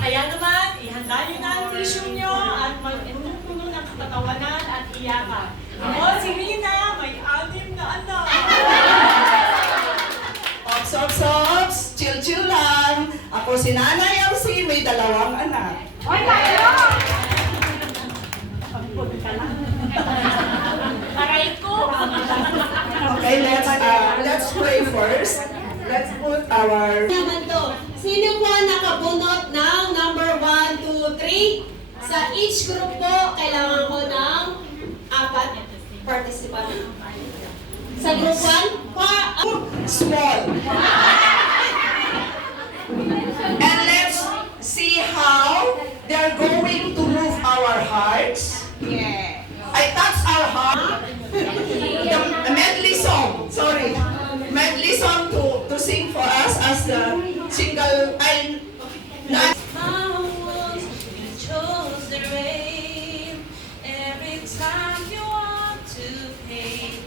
Kaya naman, ihanda nyo na ang tissue nyo at magpuno-puno ng kapatawanan at iyakan. Ako, si Rina, may 6 na anak. Ops, ops, ops! Chill-chill lang! Ako si Nanay Elsie, may 2 anak. Hoy, tayo! Pagpun ka lang. Aray ko! Okay, let's pray first. Let's put our... Naman to. Sino po nakabunot ng number 1, 2, 3? Sa each group po, kailangan ko ng 4 participant. Sa group 1, small. And let's see how they're going to move our hearts. yeah. I touch our heart. The medley song, sorry. Medley song to sing for us as the single. Chose the rain. Every time you want to pay,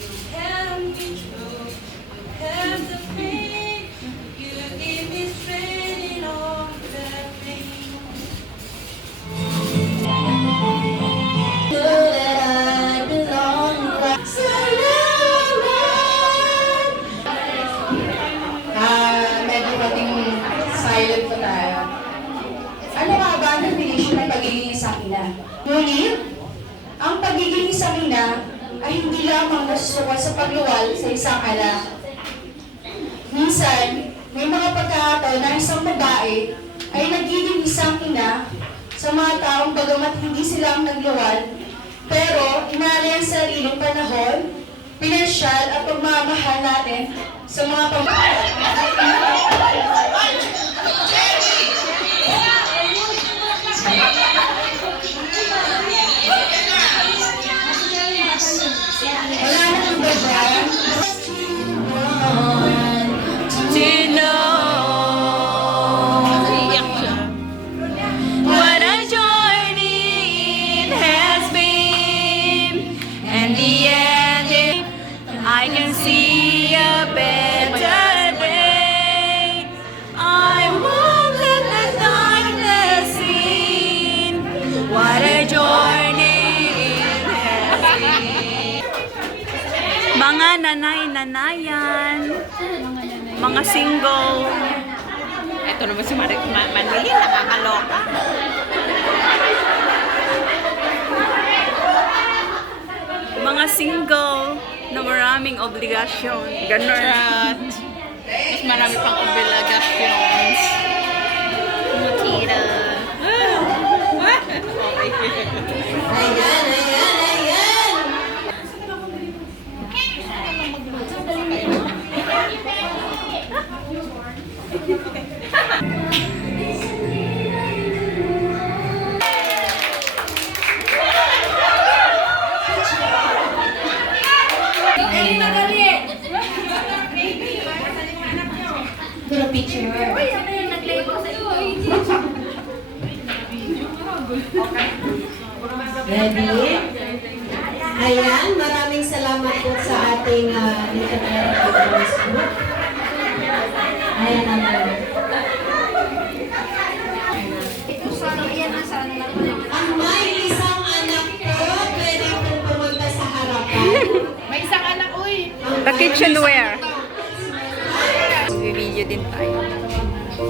you help me through. You help the pain. You give me strength in all the pain. Know that I belong right. Medyo kating silent pa tayo. Ano nga ba ang definition ng pagiging isang ina? Ngunit, ang pagiging isang ina ay hindi lamang nasusukat sa pagluwal sa isang anak. Minsan, may mga pagkakataon na isang babae ay nagiging isang ina sa mga taong bagamat hindi sila ang nagluwal, pero inalay ang sariling panahon, pinansyal at pagmamahal natin sa mga wala na ng babae. What a journey it has been, and the end I can see a better day. I won't let the darkness in. What a journey it has been. Mga nanay-nanayan, mga single. Ito naman si Manili, nakakaloka. Mga single na maraming obligasyon. Ganun. Mas marami pang obligations. Tita. Ayan, ayan, ayan. Gonna picture. Ready? Ayan, maraming salamat po sa ating internet group. Ayan naman. Ang may isang anak po, pwede pong pumunta sa harapan. May isang anak, uy! The kitchenware. Video din tayo.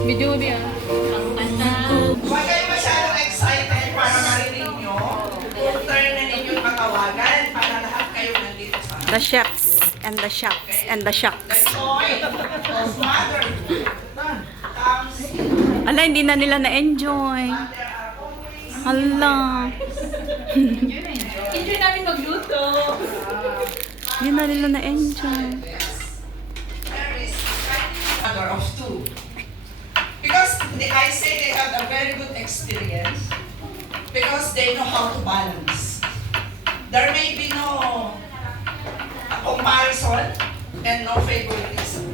Video mo yan. Huwag kayo masyadong excited para marinig nyo. Turn na ninyong matawagan para lahat kayo nandito sa The chefs and the shucks and the shucks. mother. Ala, hindi na nila na-enjoy. Hala. Enjoy namin magluto. Hindi na nila na-enjoy. Mother of 2. Because I say they have a very good experience because they know how to balance. There may be no comparison and no favoritism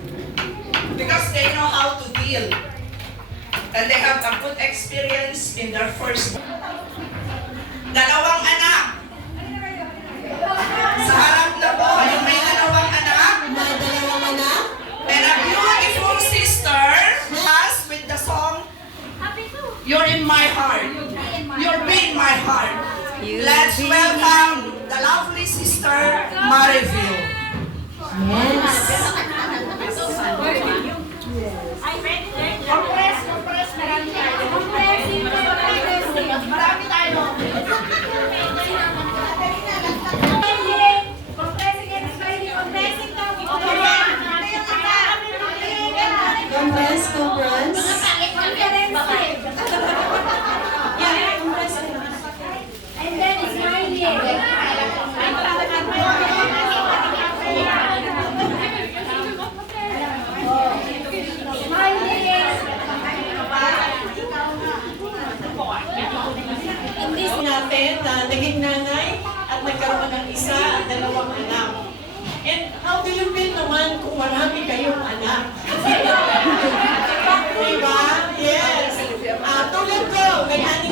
because they know how to deal and they have a good experience in their first. Dalawang anak. Sa harap na po, yung may dalawang anak. May dalawang anak. And a beautiful sister has with the song Happy to. You're in my heart. You're in my heart. You Let's be- welcome the lovely sister, Mariville. Compress, compress. And then natin na naging nanay at nagkaroon ng isa at dalawang anak. And how do you feel naman kung marami kayong anak? Diba? Yes. Tulad ko, may anim